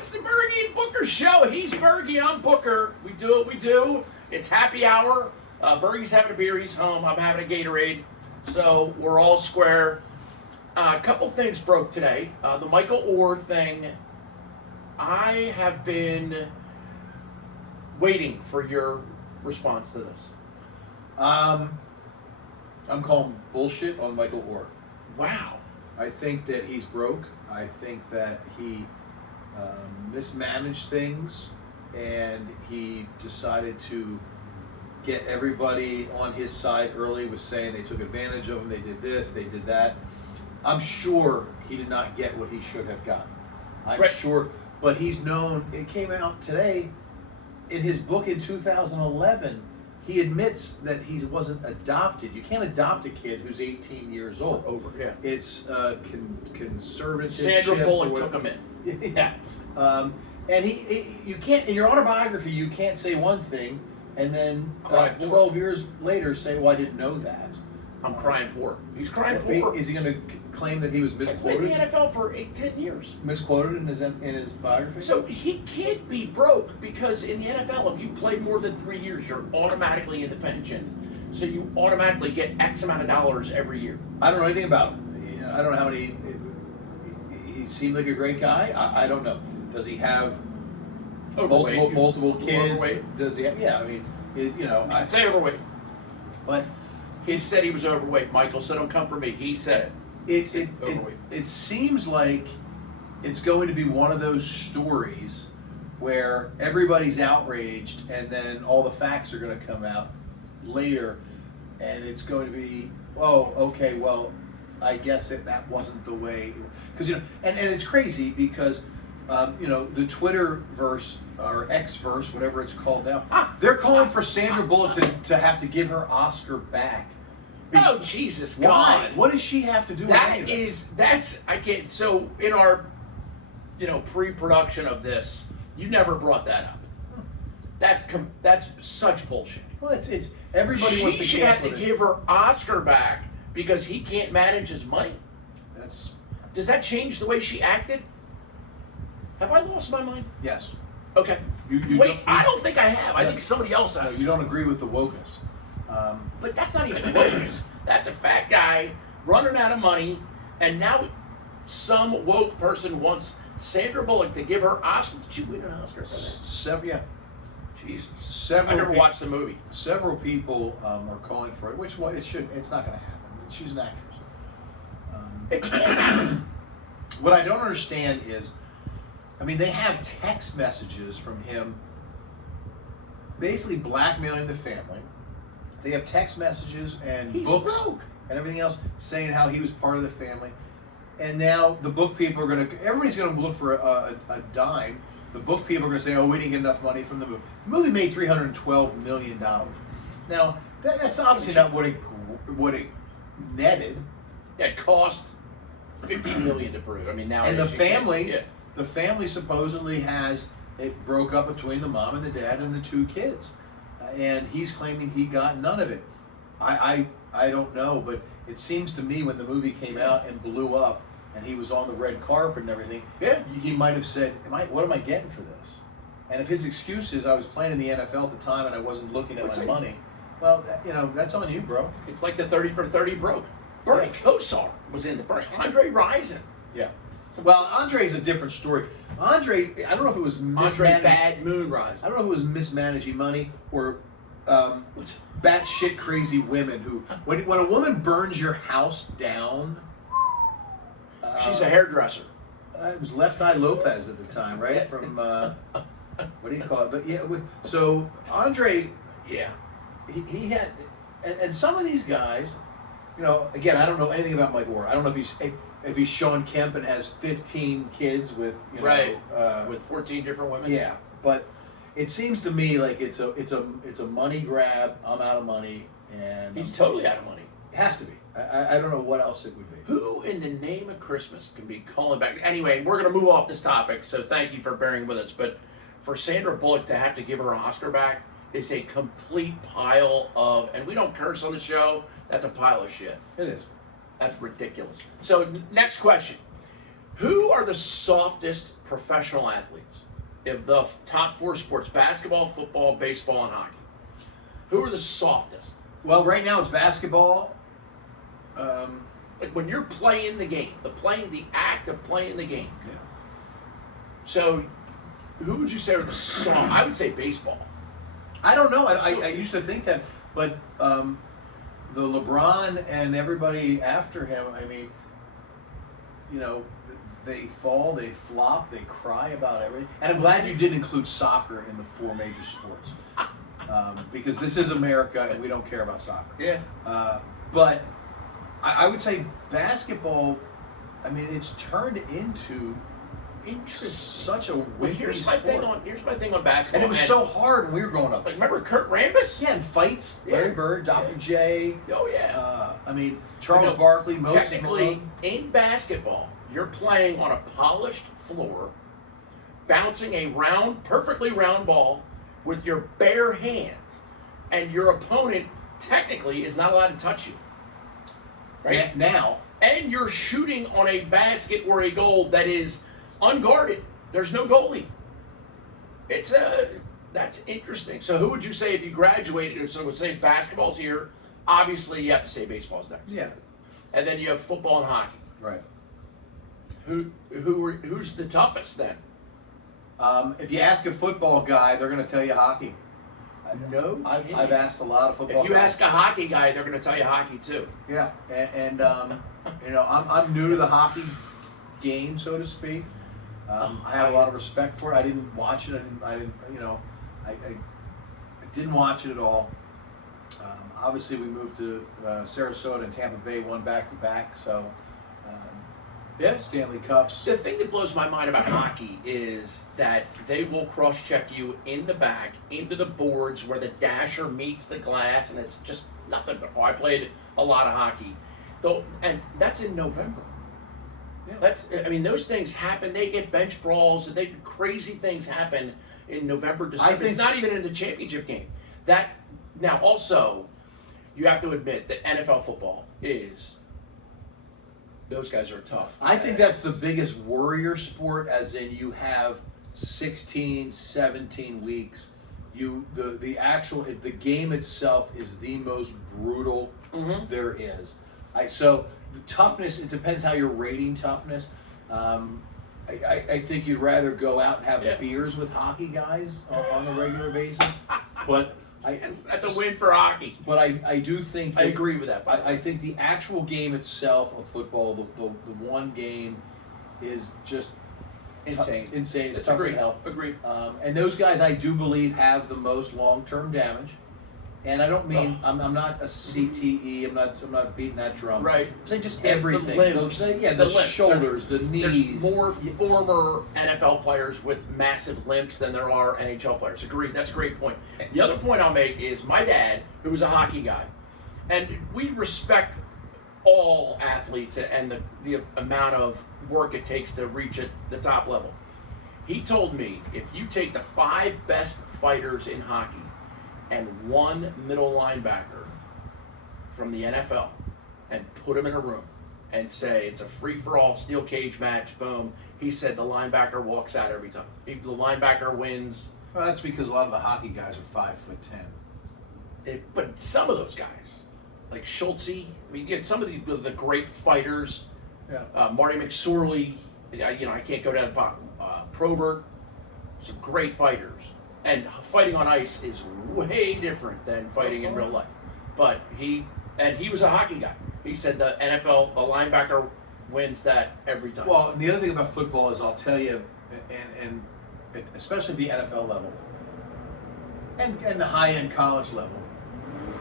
It's the Bergie and Booker show. He's Bergie, I'm Booker. We do what we do. It's happy hour. Bergie's having a beer, he's home. I'm having a Gatorade. So we're all square. A couple things broke today. The Michael Orr thing. I have been waiting for your response to this. I'm calling bullshit on Michael Orr. Wow. I think that he's broke. I think that he mismanaged things, and he decided to get everybody on his side early with saying they took advantage of him, they did this, they did that. I'm sure he did not get what he should have gotten. I'm Right. sure, but he's known, it came out today, in his book in 2011, he admits that he wasn't adopted. You can't adopt a kid who's 18 years old. Over, yeah. It's conservative. Sandra Bullock took him in. Yeah. And you can't, in your autobiography, you can't say one thing and then 12 years later say, well, I didn't know that. I'm crying for him. He's crying for Is he going to claim that he was Played misquoted? in the NFL for 10 years. Misquoted in his biography? So he can't be broke because in the NFL, if you play more than 3 years, you're automatically independent. So you automatically get X amount of dollars every year. I don't know anything about him. I don't know how many. He seemed like a great guy. I don't know. Does he have multiple kids? Overweight. Does he? Yeah, I mean, I'd say overweight. But He said he was overweight. Michael said, "Don't come for me." He said overweight. It seems like it's going to be one of those stories where everybody's outraged, and then all the facts are going to come out later, and it's going to be, oh, okay, well, I guess that wasn't the way, because and it's crazy because the Twitterverse or Xverse, whatever it's called now, they're calling for Sandra Bullock to have to give her Oscar back. Oh, Jesus Why? God! What does she have to do with That anything? that's I can't. So in our pre-production of this, you never brought that up. That's such bullshit. Well, it's everybody wants to She should have cancel to it. give her Oscar back because he can't manage his money. Does that change the way she acted? Have I lost my mind? Yes. Okay. Wait, I don't think I have. I think somebody else No, has. you don't agree with the wokeness. But that's not even close. That's a fat guy running out of money, and now some woke person wants Sandra Bullock to give her Oscar. Did she win an Oscar for that? Yeah. Jesus. I never watched the movie. Several people are calling for it, which it's not going to happen. She's an actress. It can't happen. What I don't understand is, they have text messages from him basically blackmailing the family. They have text messages and He's books broke. and everything else saying how he was part of the family. And now the book people are everybody's going to look for a dime. The book people are going to say, oh, we didn't get enough money from the movie. The movie made $312 million. Now, that's obviously not what it netted. It cost $50 million to prove. Now. And the family supposedly it broke up between the mom and the dad and the two kids. And he's claiming he got none of it. I don't know, but it seems to me when the movie came out and blew up and he was on the red carpet and everything, he might have said, what am I getting for this? And if his excuse is I was playing in the NFL at the time and I wasn't looking at my money, well, that's on you, bro. It's like the 30 for 30 broke. Bernie Kosar was in the Bernie. Andre Rison. Yeah. Well, Andre's a different story. Andre, I don't know if it was Andre Bad Moonrise. I don't know if it was mismanaging money or batshit crazy women who, when a woman burns your house down. She's a hairdresser. It was Left Eye Lopez at the time, right? From what do you call it? But yeah, so Andre, he had, and some of these guys. Again, I don't know anything about Mike Orr. I don't know if he's Sean Kemp and has 15 kids with with 14 different women. Yeah, but it seems to me like it's a money grab. I'm out of money, and he's totally out of money. It has to be. I don't know what else it would be. Who in the name of Christmas can be calling back? Anyway, we're going to move off this topic, so thank you for bearing with us. But for Sandra Bullock to have to give her Oscar back is a complete pile of, and we don't curse on the show, that's a pile of shit. It is. That's ridiculous. So next question. Who are the softest professional athletes? If the top 4 sports: basketball, football, baseball, and hockey. Who are the softest? Well, right now it's basketball. Like when you're playing the game, the act of playing the game. Yeah. So, who would you say are the soft? I would say baseball. I don't know. I used to think that, but the LeBron and everybody after him, I mean, they fall, they flop, they cry about everything. And I'm glad you did include soccer in the 4 major sports. Because this is America and we don't care about soccer. Yeah. But I would say basketball, I mean, it's turned into such a wimpy Here's my thing on basketball. And it was so hard when we were growing up. Like, remember Kurt Rambis? Yeah, and fights. Larry Bird, Dr. J. Oh, yeah. I mean, Charles Barkley, Moses Technically, Malone. in basketball, you're playing on a polished floor, bouncing a perfectly round ball with your bare hands, and your opponent technically is not allowed to touch you. Right? Now. And you're shooting on a basket or a goal that is unguarded. There's no goalie. That's interesting. So who would you say if you graduated? So we'll say basketball's here. Obviously, you have to say baseball's next. Yeah. And then you have football and hockey. Right. Who's the toughest then? If you ask a football guy, they're going to tell you hockey. No, I've asked a lot of football If you guys. ask a hockey guy, they're going to tell you hockey too. Yeah, and I'm new to the hockey game, so to speak. I have a lot of respect for it. I didn't watch it. I didn't watch it at all. Obviously, we moved to Sarasota and Tampa Bay, won back-to-back. So, Stanley Cups. The thing that blows my mind about hockey is that they will cross-check you in the back into the boards where the dasher meets the glass, and it's just nothing. I played a lot of hockey, and that's in November. Yeah. Those things happen. They get bench brawls, and crazy things happen in November, December. It's not even in the championship game. Now also, you have to admit that NFL football is. Those guys are tough. I think that's the biggest warrior sport, as in you have 16, 17 weeks. The game itself is the most brutal there is. So the toughness, it depends how you're rating toughness. I think you'd rather go out and have beers with hockey guys on a regular basis. But that's a win for hockey. But I do think I agree with that. I think the actual game itself of football, the one game, is just insane. Insane. It's It's tough agreed. to help. Agreed. And those guys, I do believe, have the most long-term damage. And I don't mean I'm not a CTE. I'm not beating that drum. Right. I'm saying just everything. The limbs. The limbs. shoulders, the knees. There's more former NFL players with massive limps than there are NHL players. Agreed. That's a great point. The other point I'll make is my dad, who was a hockey guy, and we respect all athletes and the amount of work it takes to reach at the top level. He told me, if you take the 5 best fighters in hockey and one middle linebacker from the NFL and put them in a room and say it's a free-for-all steel cage match, boom, he said the linebacker walks out every time. The linebacker wins. Well, that's because a lot of the hockey guys are 5'10". But some of those guys, like Schultze, you get some of the great fighters. Yeah. Marty McSorley, I can't go down the bottom. Probert, some great fighters. And fighting on ice is way different than fighting in real life. But he was a hockey guy. He said the NFL, the linebacker wins that every time. Well, the other thing about football is I'll tell you, and especially the NFL level, and the high-end college level.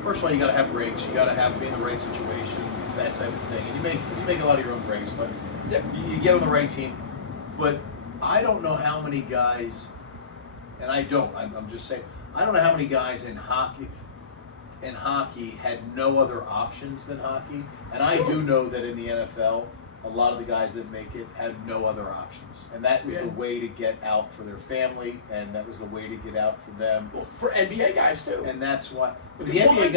First of all, you got to have breaks. You got to be in the right situation, that type of thing. And you make a lot of your own breaks, but you get on the right team. But I don't know how many guys. And I'm just saying, I don't know how many guys in hockey had no other options than hockey. And I do know that in the NFL, a lot of the guys that make it had no other options. And that was the way to get out for their family, and that was the way to get out for them. Well, for NBA guys, too. And that's why. But the NBA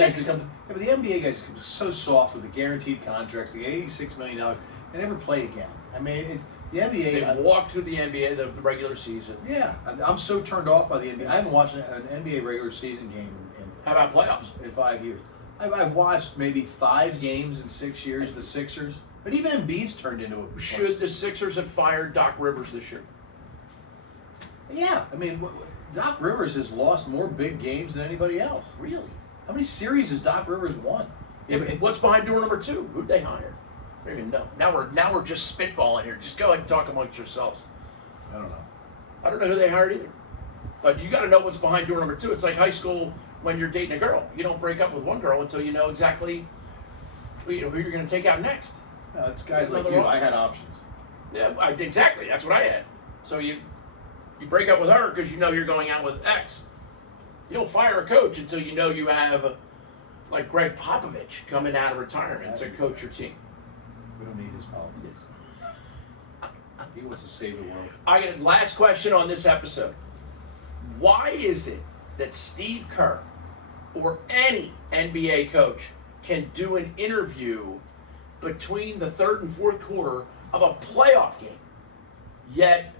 guys become so soft with the guaranteed contracts. They get $86 million. They never play again. I mean, The NBA. They walked through the NBA, the regular season. Yeah, I'm so turned off by the NBA. I haven't watched an NBA regular season game How about playoffs? in 5 years. I've watched maybe 5 games in 6 years, the Sixers. But even Embiid's turned into a... Should the Sixers have fired Doc Rivers this year? Yeah, I mean, Doc Rivers has lost more big games than anybody else. Really? How many series has Doc Rivers won? What's behind door number 2? Who'd they hire? I don't even know. Now we're just spitballing here. Just go ahead and talk amongst yourselves. I don't know. I don't know who they hired either. But you got to know what's behind door number 2. It's like high school when you're dating a girl. You don't break up with one girl until you know exactly who you're going to take out next. No, it's guys like you. I had options. Yeah, exactly. That's what I had. So you break up with her because you know you're going out with X. You don't fire a coach until you know you have like Greg Popovich coming out of retirement to coach your team. We don't need his politics. He wants to save the world. I got a last question on this episode. Why is it that Steve Kerr or any NBA coach can do an interview between the third and fourth quarter of a playoff game, yet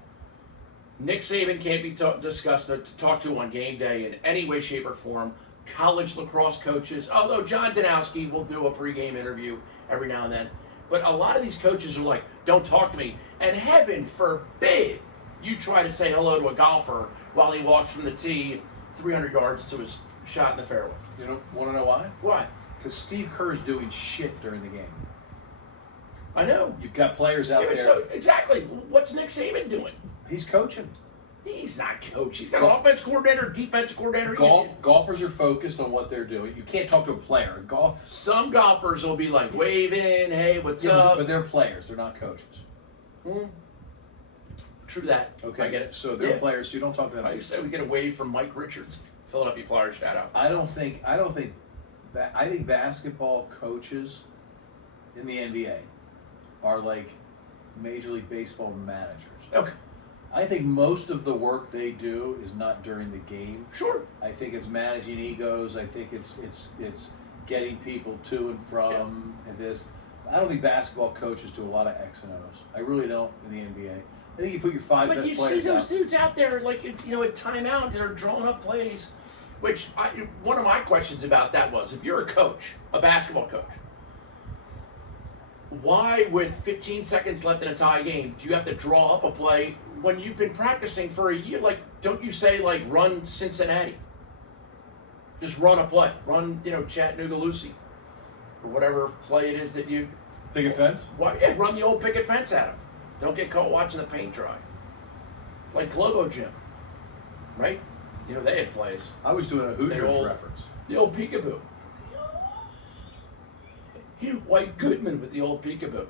Nick Saban can't be discussed to talk to on game day in any way, shape, or form? College lacrosse coaches, although John Danowski will do a pregame interview every now and then, but a lot of these coaches are like, don't talk to me. And heaven forbid you try to say hello to a golfer while he walks from the tee 300 yards to his shot in the fairway. You don't want to know why? Why? Because Steve Kerr's doing shit during the game. I know. You've got players out there. So, exactly. What's Nick Saban doing? He's coaching. He's not coaching. He's got an offense coordinator, defensive coordinator. Golfers are focused on what they're doing. You can't talk to a player. Some golfers will be like waving, hey, what's up? But they're players. They're not coaches. True that. Okay. I get it. So they're players, so you don't talk to them. I said we get a wave from Mike Richards, Philadelphia Flyers shout out. I think basketball coaches in the NBA are like Major League Baseball managers. Okay. I think most of the work they do is not during the game. Sure. I think it's managing egos. I think it's getting people to and from this. I don't think basketball coaches do a lot of X and O's. I really don't in the NBA. I think you put your 5 best players out. But you see those dudes out there, like, at timeout, they're drawing up plays. Which, one of my questions about that was, if you're a coach, a basketball coach, why, with 15 seconds left in a tie game, do you have to draw up a play when you've been practicing for a year? Like, don't you say, like, run Cincinnati? Just run a play. Run, Chattanooga Lucy. Or whatever play it is that you... Picket fence? Run the old picket fence at them. Don't get caught watching the paint dry. Like Globo Gym. Right? They had plays. I was doing a Hoosiers reference. The old peekaboo. White Goodman with the old peekaboo.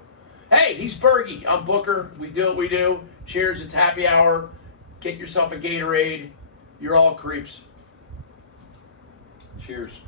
Hey, he's Bergie. I'm Booker. We do what we do. Cheers. It's happy hour. Get yourself a Gatorade. You're all creeps. Cheers.